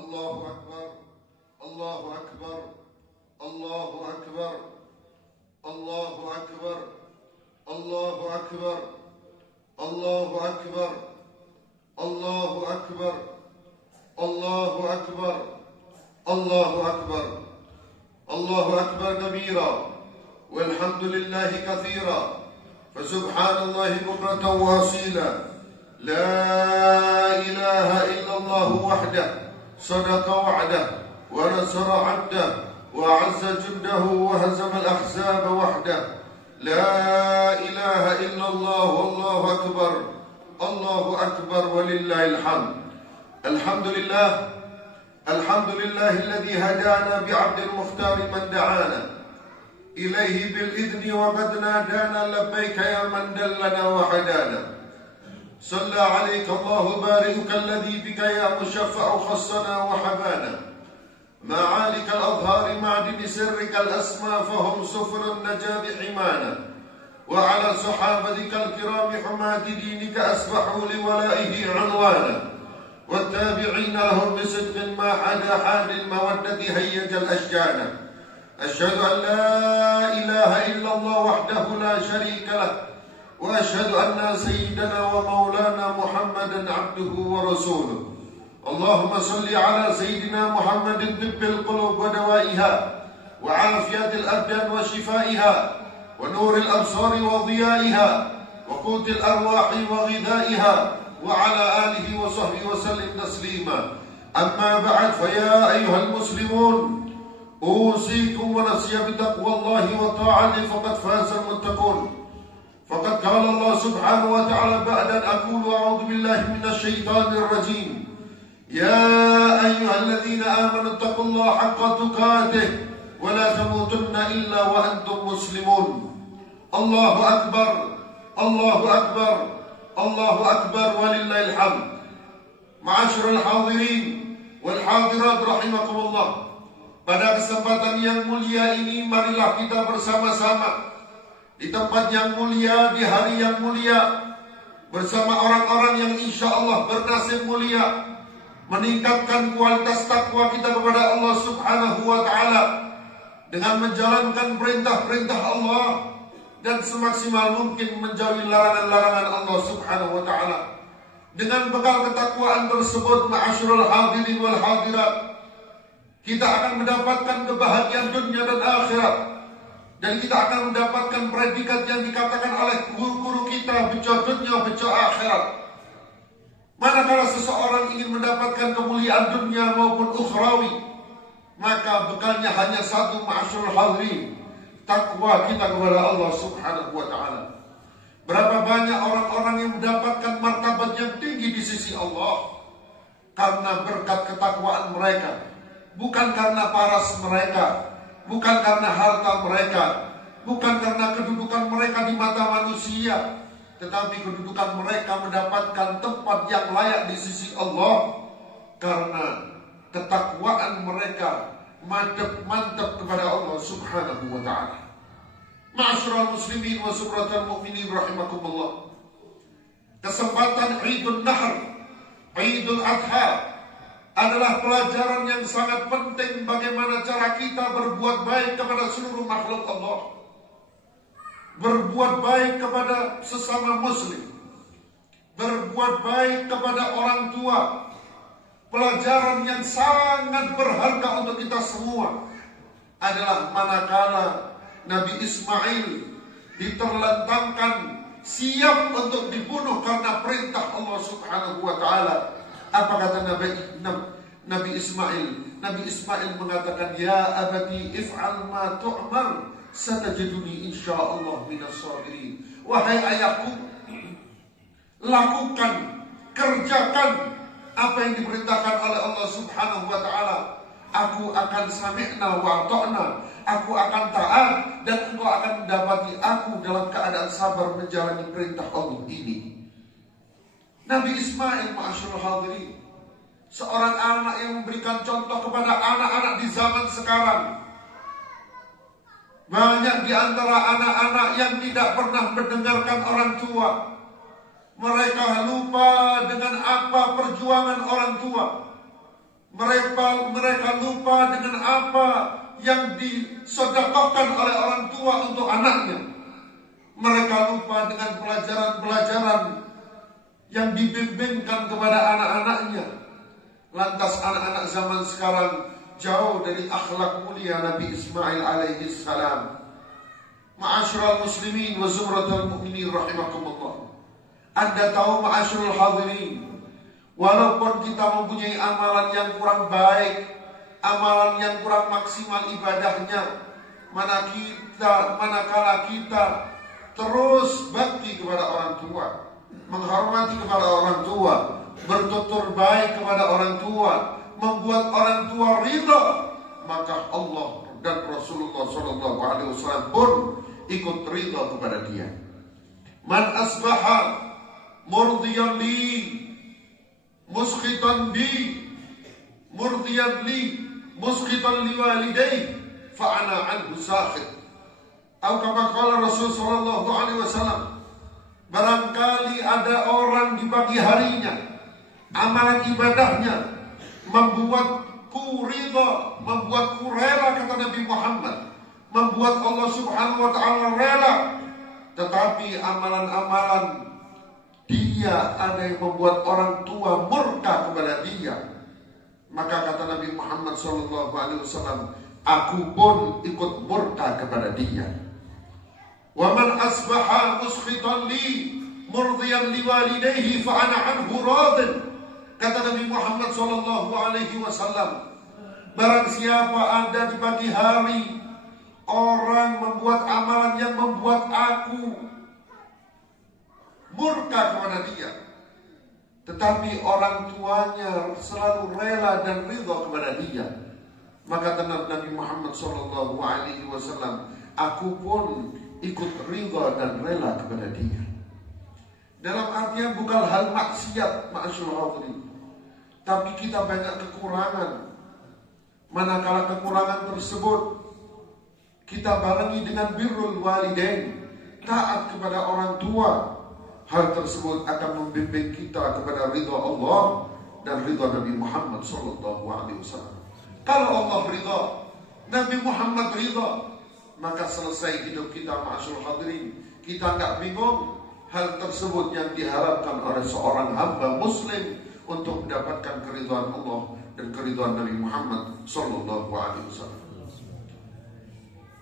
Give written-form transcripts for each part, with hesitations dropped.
الله أكبر الله أكبر الله أكبر الله أكبر الله أكبر الله أكبر الله أكبر الله أكبر الله أكبر الله أكبر كبيرا والحمد لله كثيرا فسبحان الله بكرة وأصيلا لا إله إلا الله وحده صدق وعده ونصر عبده وأعز جنده وهزم الأحزاب وحده لا إله إلا الله والله أكبر الله أكبر ولله الحمد الحمد لله الذي هدانا بعبد المختار من دعانا إليه بالإذن وقد نادانا لبيك يا من دلنا وهدانا صلى عليك الله بارئك الذي بك يا مشفع خصنا وحبانا معالك الأظهار معدن سرك الأسمى فهم سفن النجاة حمانا وعلى صحابتك الكرام حماة دينك أسبحوا لولائه عنوانا والتابعين لهم بصدق ما حدا حال المودة هيج الأشجانا أشهد أن لا إله إلا الله وحده لا شريك له وأشهد أن سيدنا ومولانا محمدا عبده ورسوله اللهم صل على سيدنا محمد طب القلوب ودوائها وعافية الأبدان وشفائها ونور الأبصار وضيائها وقوت الأرواح وغذائها وعلى آله وصحبه وسلم تسليما أما بعد فيا أيها المسلمون أوصيكم ونفسي بتقوى الله وطاعته فقد فاز المتقون فقد قال الله سبحانه وتعالى بعد أن أقول أعوذ بالله من الشيطان الرجيم يا أيها الذين آمنوا اتقوا الله حق تقاته ولا تموتن إلا وأنتم مسلمون الله أكبر الله أكبر الله أكبر ولله الحمد معاشر الحاضرين والحاضرات رحمكم الله. Pada kesempatan yang mulia ini marilah kita bersama-sama di tempat yang mulia, di hari yang mulia, bersama orang-orang yang insya Allah bernasib mulia, meningkatkan kualitas takwa kita kepada Allah Subhanahu wa Ta'ala dengan menjalankan perintah-perintah Allah dan semaksimal mungkin menjauhi larangan-larangan Allah Subhanahu wa Ta'ala. Dengan bekal ketakwaan tersebut, ma'asyiral hadirin wal hadirat, kita akan mendapatkan kebahagiaan dunia dan akhirat. Dan kita akan mendapatkan predikat yang dikatakan oleh guru-guru kita, bejo dunia, bejo akhirat. Manakala seseorang ingin mendapatkan kemuliaan dunia maupun ukhrawi, maka bekalnya hanya satu, ma'asyiral hadirin, takwa kita kepada Allah Subhanahu wa Ta'ala. Berapa banyak orang-orang yang mendapatkan martabat yang tinggi di sisi Allah karena berkat ketakwaan mereka, bukan karena paras mereka, bukan karena harta mereka, bukan karena kedudukan mereka di mata manusia, tetapi kedudukan mereka mendapatkan tempat yang layak di sisi Allah karena ketakwaan mereka mantap kepada Allah Subhanahu wa Ta'ala. Ma'asyiral muslimin wa subratal mu'minin rahimakumullah. Kesempatan Idul Nahr, Idul Adha adalah pelajaran yang sangat penting bagaimana cara kita berbuat baik kepada seluruh makhluk Allah, berbuat baik kepada sesama muslim, berbuat baik kepada orang tua. Pelajaran yang sangat berharga untuk kita semua adalah manakala Nabi Ismail diterlentangkan siap untuk dibunuh karena perintah Allah Subhanahu wa Ta'ala. Apa kata Nabi Ismail? Nabi Ismail mengatakan, ya abati if'al ma tu'mar satajiduni insyaallah minas sabirin. Wahai ayahku, lakukan, kerjakan apa yang diperintahkan oleh Allah Subhanahu wa Ta'ala. Aku akan sami'na wa ta'na, aku akan taat, dan engkau akan mendapati aku dalam keadaan sabar menjalani perintah Allah ini. Nabi Ismail, ma'asyiral hadirin, seorang anak yang memberikan contoh kepada anak-anak di zaman sekarang. Banyak di antara anak-anak yang tidak pernah mendengarkan orang tua. Mereka lupa dengan apa perjuangan orang tua. Mereka lupa dengan apa yang disedekahkan oleh orang tua untuk anaknya. Mereka lupa dengan pelajaran-pelajaran yang dibimbingkan kepada anak-anaknya. Lantas anak-anak zaman sekarang jauh dari akhlak mulia Nabi Ismail alaihi salam. Ma'asyiral muslimin wa zumratal mu'minin rahimakumullah. Anda tahu ma'asyiral hadirin, walaupun kita mempunyai amalan yang kurang baik, amalan yang kurang maksimal ibadahnya, manakala kita terus bakti kepada orang tua, menghormati kepada orang tua, bertutur baik kepada orang tua, membuat orang tua ridha, maka Allah dan Rasulullah SAW pun ikut ridha kepada dia. Man asbaha murdiyan li muskhitan bi murdiyan li muskhitan li walidayhi fa ana anhu sakhit. Atau kama qala Rasul sallallahu alaihi wasallam, barangkali ada orang di pagi harinya amalan ibadahnya membuatku ridha, membuatku rela, kata Nabi Muhammad, membuat Allah Subhanahu wa ta'ala rela, tetapi amalan-amalan dia ada yang membuat orang tua murka kepada dia, maka kata Nabi Muhammad SAW, aku pun ikut murka kepada dia. Wa man asbaha muskhitan li murdiyan liwalidayhi fa ana anhu radin. Kata Nabi Muhammad SAW, barang siapa ada di pagi hari orang membuat amalan yang membuat aku murka kepada dia, tetapi orang tuanya selalu rela dan ridha kepada dia, maka kata Nabi Muhammad SAW, aku pun ikut ridha dan rela kepada dia. Dalam artian bukan hal maksiat, ma'asyul hadirin, tapi kita banyak kekurangan. Manakala kekurangan tersebut kita barengi dengan birrul walidain, taat kepada orang tua, hal tersebut akan membimbing kita kepada ridha Allah dan ridha Nabi Muhammad SAW. Kalau Allah ridha, Nabi Muhammad ridha, maka selesai hidup kita, ma'asyul hadirin. Kita nggak bingung hal tersebut yang diharapkan oleh seorang hamba muslim untuk mendapatkan keridhaan Allah dan keridhaan Nabi Muhammad SAW.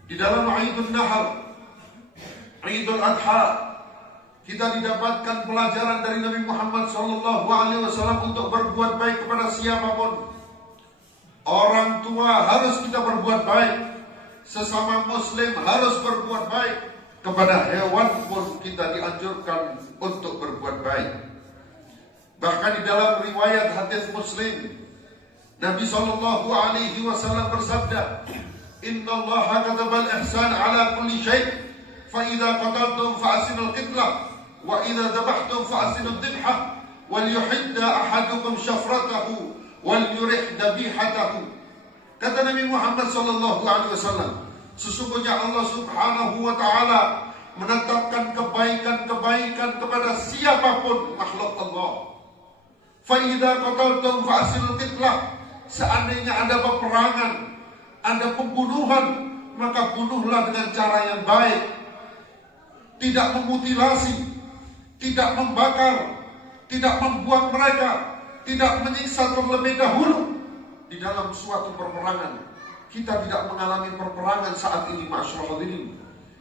Di dalam Idul Nahar, Idul Adha, kita didapatkan pelajaran dari Nabi Muhammad SAW untuk berbuat baik kepada siapapun. Orang tua harus kita berbuat baik, sesama muslim harus berbuat baik, kepada hewan pun kita dianjurkan untuk berbuat baik. Bahkan di dalam riwayat hadis Muslim, Nabi SAW bersabda, Inna Allah kataba al-ihsan ala kulli syai', fa idza qataltum fa ahsinul qitlah, wa idza dhabhtum fa ahsinud dhabhah, wal yuhidda ahadukum syafratahu wal yurih dhabihatahu. Kata Nabi Muhammad SAW, sesungguhnya Allah Subhanahu wa ta'ala menetapkan kebaikan-kebaikan kepada siapapun makhluk Allah. Fa idza qataltum fa ahsinul qitlah, seandainya ada peperangan, ada pembunuhan, maka bunuhlah dengan cara yang baik. Tidak memutilasi, tidak membakar, tidak membuang mereka, tidak menyiksa terlebih dahulu. Di dalam suatu peperangan, kita tidak mengalami peperangan saat ini, ma'asyurul hadirin.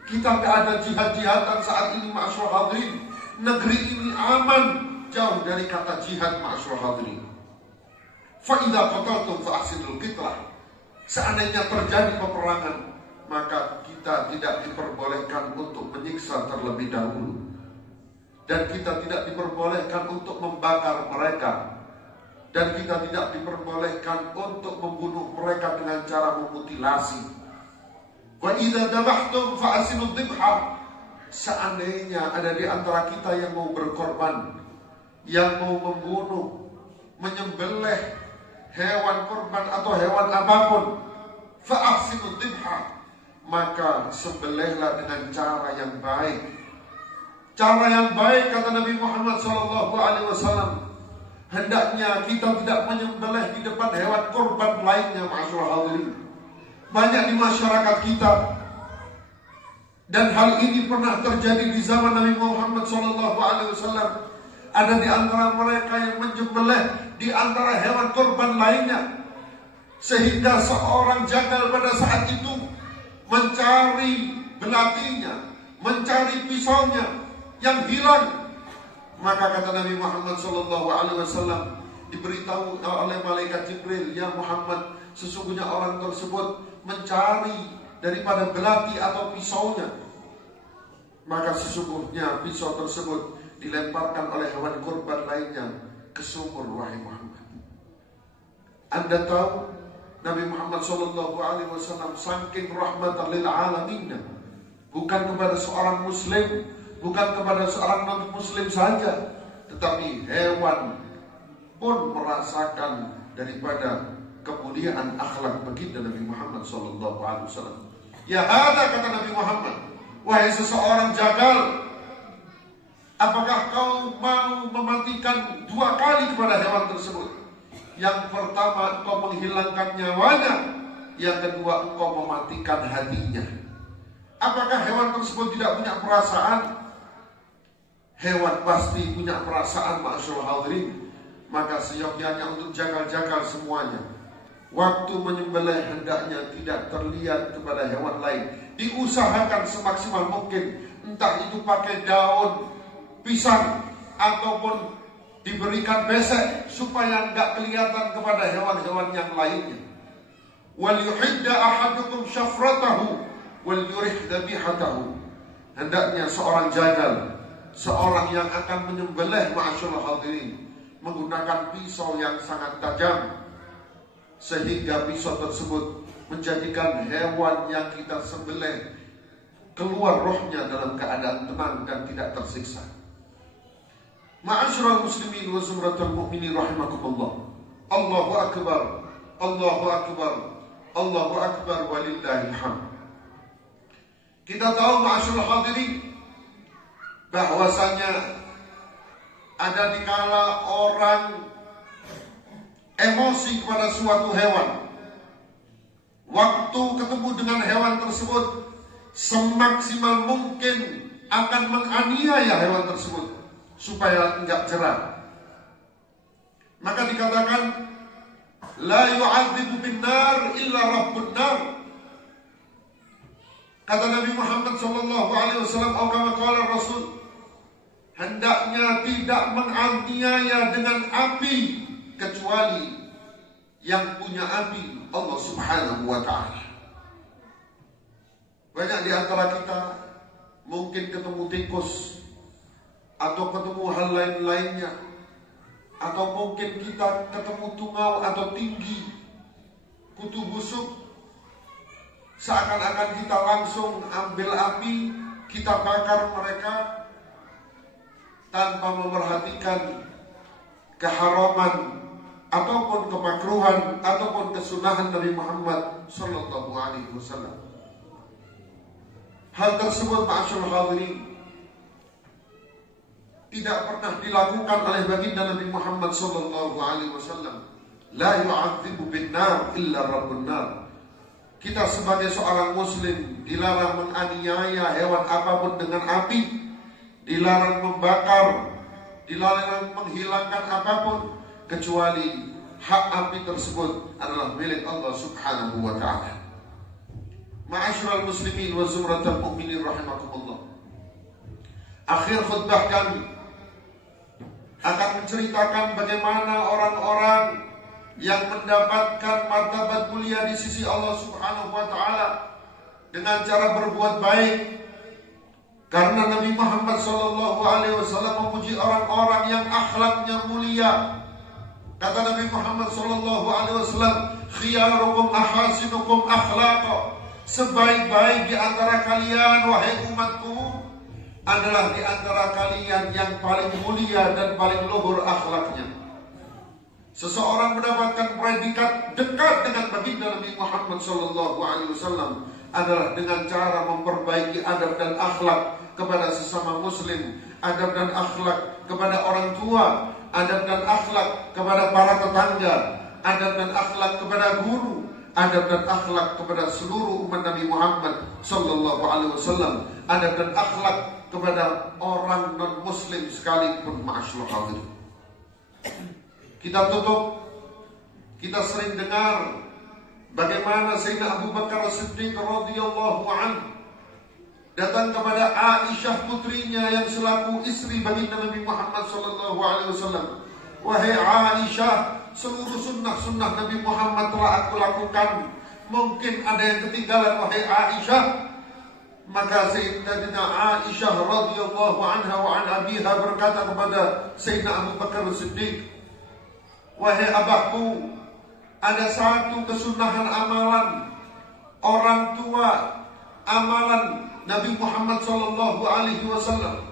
Kita tidak ada jihad-jihadan saat ini, ma'asyurul hadirin. Negeri ini aman, jauh dari kata jihad, ma'asyurul hadirin. Fa idza qataltum fa ahsinul qitlah, seandainya terjadi peperangan, maka kita tidak diperbolehkan untuk menyiksa terlebih dahulu, dan kita tidak diperbolehkan untuk membakar mereka, dan kita tidak diperbolehkan untuk membunuh mereka dengan cara memutilasi. Wa idza dhabhtum fa ahsinud dhabha, seandainya ada di antara kita yang mau berkorban, yang mau membunuh, menyembelih hewan korban atau hewan apapun, fa ahsinud dhabha, maka sembelihlah dengan cara yang baik. Cara yang baik, kata Nabi Muhammad SAW, hendaknya kita tidak menyembelih di depan hewan kurban lainnya. Ma'asyiral hadirin, banyak di masyarakat kita, dan hal ini pernah terjadi di zaman Nabi Muhammad SAW. Ada di antara mereka yang menyembelih di antara hewan kurban lainnya, sehingga seorang jagal pada saat itu mencari belatinya, mencari pisaunya yang hilang. Maka kata Nabi Muhammad SAW, diberitahu oleh malaikat Jibril, ya Muhammad, sesungguhnya orang tersebut mencari daripada belati atau pisaunya. Maka sesungguhnya pisau tersebut dilemparkan oleh hewan kurban lainnya ke sumur, wahai Muhammad. Anda tahu Nabi Muhammad SAW saking rahmatan lil alamin, bukan kepada seorang muslim, bukan kepada seorang non-muslim saja, tetapi hewan pun merasakan daripada kemuliaan akhlak baginda Nabi Muhammad SAW. Ya ada, kata Nabi Muhammad, wahai seseorang jagal, apakah kau mau mematikan 2 kali kepada hewan tersebut? Yang pertama, engkau menghilangkan nyawanya. Yang kedua, engkau mematikan hatinya. Apakah hewan tersebut tidak punya perasaan? Hewan pasti punya perasaan, ma'asyiral hadirin. Maka seyogyanya untuk jagal-jagal semuanya, waktu menyembelih hendaknya tidak terlihat kepada hewan lain. Diusahakan semaksimal mungkin, entah itu pakai daun pisang ataupun diberikan besek supaya enggak kelihatan kepada hewan-hewan yang lainnya. Wal yuhidda ahadukum syafratahu wal yurih dhabihatahu. Hendaknya seorang jagal, seorang yang akan menyembelih, ma'asyiral hadirin, menggunakan pisau yang sangat tajam, sehingga pisau tersebut menjadikan hewan yang kita sembelih keluar rohnya dalam keadaan tenang dan tidak tersiksa. Ma'asyiral muslimin wa zumratul mu'minin rahimakumullah. Allahu akbar, Allahu akbar, Allahu akbar walillahil hamd. Kita tahu, ma'asyiral hadirin, bahwasanya ada dikala orang emosi kepada suatu hewan. Waktu ketemu dengan hewan tersebut, semaksimal mungkin akan menganiaya hewan tersebut supaya enggak jerah. Maka dikatakan, la yu'adzibu bin nar illa rabbun nar. Kata Nabi Muhammad SAW, atau kama qala Rasul, hendaknya tidak menganiaya dengan api kecuali yang punya api, Allah Subhanahu wa ta'ala. Banyak di antara kita mungkin ketemu tikus atau ketemu hal lain-lainnya, atau mungkin kita ketemu tungau atau tinggi, kutu busuk, seakan-akan kita langsung ambil api, kita bakar mereka tanpa memerhatikan keharaman ataupun kemakruhan ataupun kesunahan Nabi Muhammad sallallahu alaihi wasallam. Hal tersebut, ma'asyiral hadirin, tidak pernah dilakukan oleh baginda Nabi Muhammad sallallahu alaihi wasallam. La yu'adzibu bin nar illa rabbun nar. Kita sebagai seorang muslim dilarang menganiaya hewan apapun dengan api, dilarang membakar, dilarang menghilangkan apapun kecuali hak api tersebut adalah milik Allah Subhanahu wa ta'ala. Ma'asyiral muslimin wa zumratul mu'minin rahimakumullah. Akhir khutbah kami akan menceritakan bagaimana orang-orang yang mendapatkan martabat mulia di sisi Allah Subhanahu wa ta'ala dengan cara berbuat baik. Karena Nabi Muhammad SAW memuji orang-orang yang akhlaknya mulia. Kata Nabi Muhammad SAW, khiyarukum ahasinukum akhlaqa. Sebaik-baik di antara kalian, wahai umatku, adalah di antara kalian yang paling mulia dan paling luhur akhlaknya. Seseorang mendapatkan predikat dekat dengan baginda Nabi Muhammad SAW adalah dengan cara memperbaiki adab dan akhlak kepada sesama muslim, adab dan akhlak kepada orang tua, adab dan akhlak kepada para tetangga, adab dan akhlak kepada guru, adab dan akhlak kepada seluruh umat Nabi Muhammad sallallahu alaihi wasallam, adab dan akhlak kepada orang non-muslim sekalipun. Ma'asyiral hadirin, kita tutup, kita sering dengar bagaimana Sayyidina Abu Bakar As-Siddiq radhiyallahu anhu datang kepada Aisyah putrinya yang selaku istri baginda Nabi Muhammad sallallahu alaihi wasallam. Wahai Aisyah, seluruh sunnah-sunnah Nabi Muhammad telah aku lakukan. Mungkin ada yang ketinggalan wahai Aisyah. Maka Sayyidatina Aisyah radhiyallahu anha wa an abiha berkata kepada Sayyidina Abu Bakar As-Siddiq, wahai abahku, ada satu kesunahan amalan orang tua, amalan Nabi Muhammad sallallahu alaihi wasallam.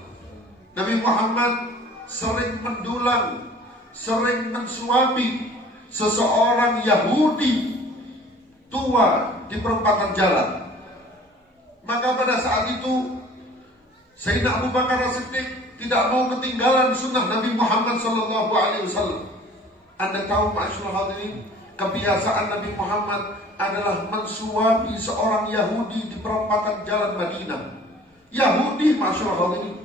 Nabi Muhammad sering mendulang, sering mensuami seseorang Yahudi tua di perempatan jalan. Maka pada saat itu Sayyidina Abu Bakar As-Siddiq tidak mau ketinggalan sunnah Nabi Muhammad sallallahu alaihi wasallam. Anda tahu ma'asyiral hadirin, kebiasaan Nabi Muhammad adalah mensuapi seorang Yahudi di perempatan jalan Madinah. Yahudi ma'asyiral hadirin,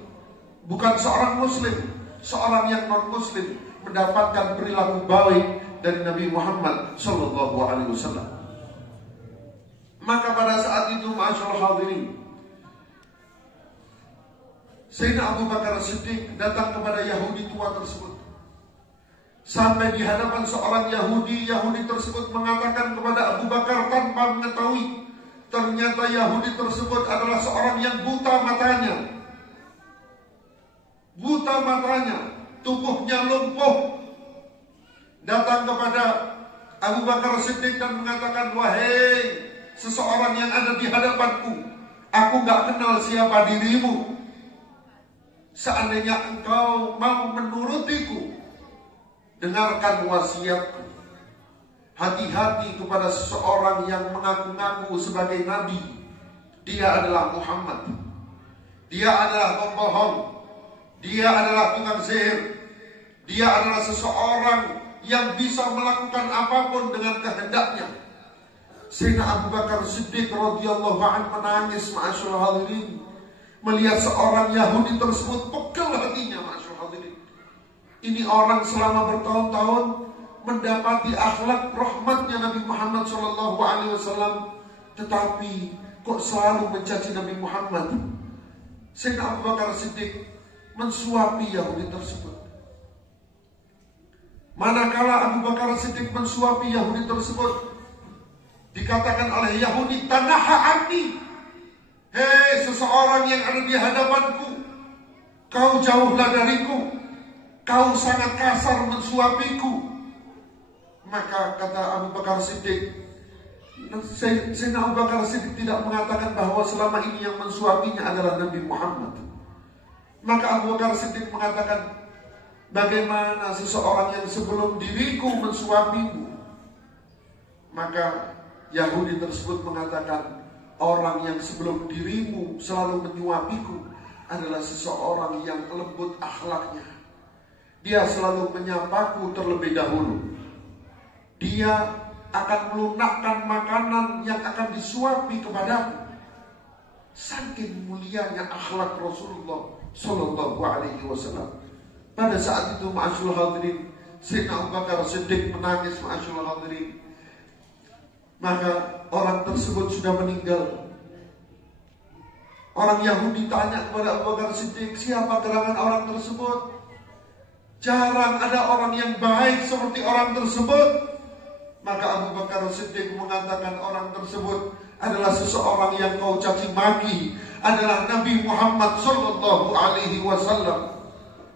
bukan seorang muslim, seorang yang non-muslim mendapatkan perilaku baik dari Nabi Muhammad sallallahu alaihi wasallam. Maka pada saat itu ma'asyiral hadirin, Sayyidina Abu Bakar As-Siddiq datang kepada Yahudi tua tersebut. Sampai di hadapan seorang Yahudi, Yahudi tersebut mengatakan kepada Abu Bakar tanpa mengetahui, ternyata Yahudi tersebut adalah seorang yang buta matanya. Buta matanya, tubuhnya lumpuh. Datang kepada Abu Bakar As-Siddiq dan mengatakan, wahai seseorang yang ada di hadapanku, aku gak kenal siapa dirimu. Seandainya engkau mau menurutiku, dengarkan wasiatku. Hati-hati kepada seseorang yang mengaku-ngaku sebagai nabi. Dia adalah Muhammad. Dia adalah pembohong. Dia adalah tukang sihir. Dia adalah seseorang yang bisa melakukan apapun dengan kehendaknya. Sayyidina Abu Bakar Siddiq radhiyallahu anhu menangis ma'asyiral hadirin, melihat seorang Yahudi tersebut, pegel hatinya ma'asyiral hadirin. Ini orang selama bertahun-tahun mendapati akhlak rahmatnya Nabi Muhammad sallallahu alaihi wasallam, tetapi kok selalu mencaci Nabi Muhammad. Sayyidina Abu Bakar Siddiq mensuapi Yahudi tersebut. Manakala Abu Bakar Siddiq mensuapi Yahudi tersebut, dikatakan oleh Yahudi, tanaha anni, hei seseorang yang ada di hadapanku, kau jauhlah dariku, kau sangat kasar mensuapiku. Maka kata Abu Bakar Siddiq, Sayyidina Abu Bakar Siddiq tidak mengatakan bahwa selama ini yang mensuapinya adalah Nabi Muhammad. Maka Abu Bakar Siddiq mengatakan, bagaimana seseorang yang sebelum diriku mensuapimu? Maka Yahudi tersebut mengatakan, orang yang sebelum dirimu selalu menyuapiku adalah seseorang yang lembut akhlaknya. Dia selalu menyapaku terlebih dahulu. Dia akan melunakkan makanan yang akan disuapi kepadaku. Saking mulianya akhlak Rasulullah sallallahu alaihi wasallam. Pada saat itu ma'asyiral hadirin, Sayyidina Abu Bakar Siddiq menangis ma'asyiral hadirin. Maka orang tersebut sudah meninggal. Orang Yahudi tanya kepada Abu Bakar Siddiq, siapa gerangan orang tersebut? Jarang ada orang yang baik seperti orang tersebut. Maka Abu Bakar Siddiq mengatakan, orang tersebut adalah seseorang yang kau caci maki, adalah Nabi Muhammad sallallahu alaihi wasallam.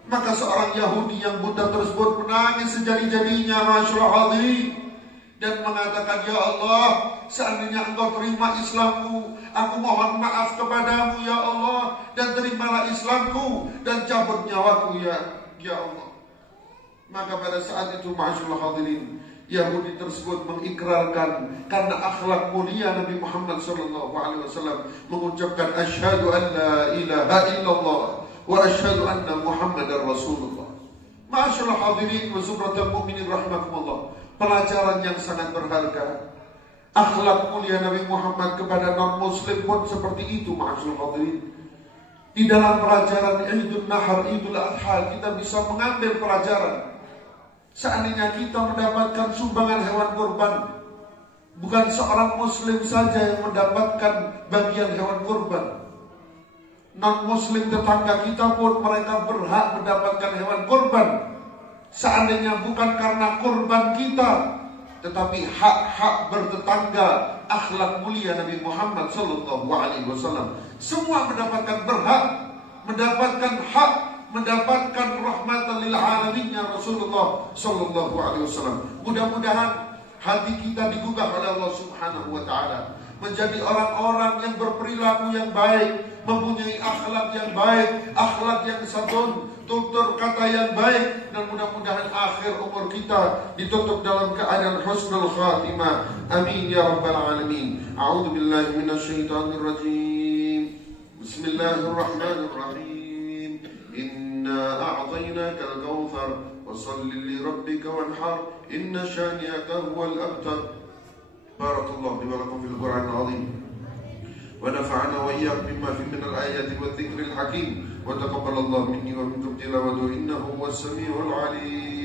Maka seorang Yahudi yang buta tersebut menangis sejadi-jadinya ma'asyiral hadirin, dan mengatakan, ya Allah, seandainya engkau terima Islamku, aku mohon maaf kepadamu ya Allah, dan terimalah Islamku dan cabut nyawaku ya Allah. Maka pada saat itu ma'asyiral hadirin, Yahudi tersebut mengikrarkan karena akhlak mulia Nabi Muhammad sallallahu alaihi wasallam, mengucapkan asyhadu an la ilaha illallah wa asyhadu anna Muhammadar Rasulullah. Ma'asyiral hadirin wa zumratal mu'minin rahimakumullah. Pelajaran yang sangat berharga. Akhlak mulia Nabi Muhammad kepada non-muslim pun seperti itu, ma'asyiral hadirin. Di dalam pelajaran Idul Nahar, Idul Adha, kita bisa mengambil pelajaran. Seandainya kita mendapatkan sumbangan hewan kurban, bukan seorang muslim saja yang mendapatkan bagian hewan kurban. Non-muslim tetangga kita pun mereka berhak mendapatkan hewan kurban. Seandainya bukan karena kurban kita, tetapi hak-hak bertetangga, akhlak mulia Nabi Muhammad SAW. Semua mendapatkan berhak, mendapatkan hak, mendapatkan rahmatan lil alamin Rasulullah SAW. Mudah-mudahan hati kita digugah oleh Allah Subhanahu wa taala, menjadi orang-orang yang berperilaku yang baik, mempunyai akhlak yang baik, akhlak yang santun, tutur kata yang baik, dan mudah-mudahan akhir umur kita ditutup dalam keadaan husnul khatimah. Amin ya rabbal alamin. A'udzu billahi minasyaitonir rajim. Bismillahirrahmanirrahim. Inna a'tainakal kautsar washalli li rabbika wanhar. Inna syani'aka huwal abtar. Barakallahu li wa lakum fil Qur'anil 'azim. ونفعنا وإياكم بما فيه من الآيات والذكر الحكيم وتقبل الله مني ومنكم تلاوته إنه هو السميع العليم.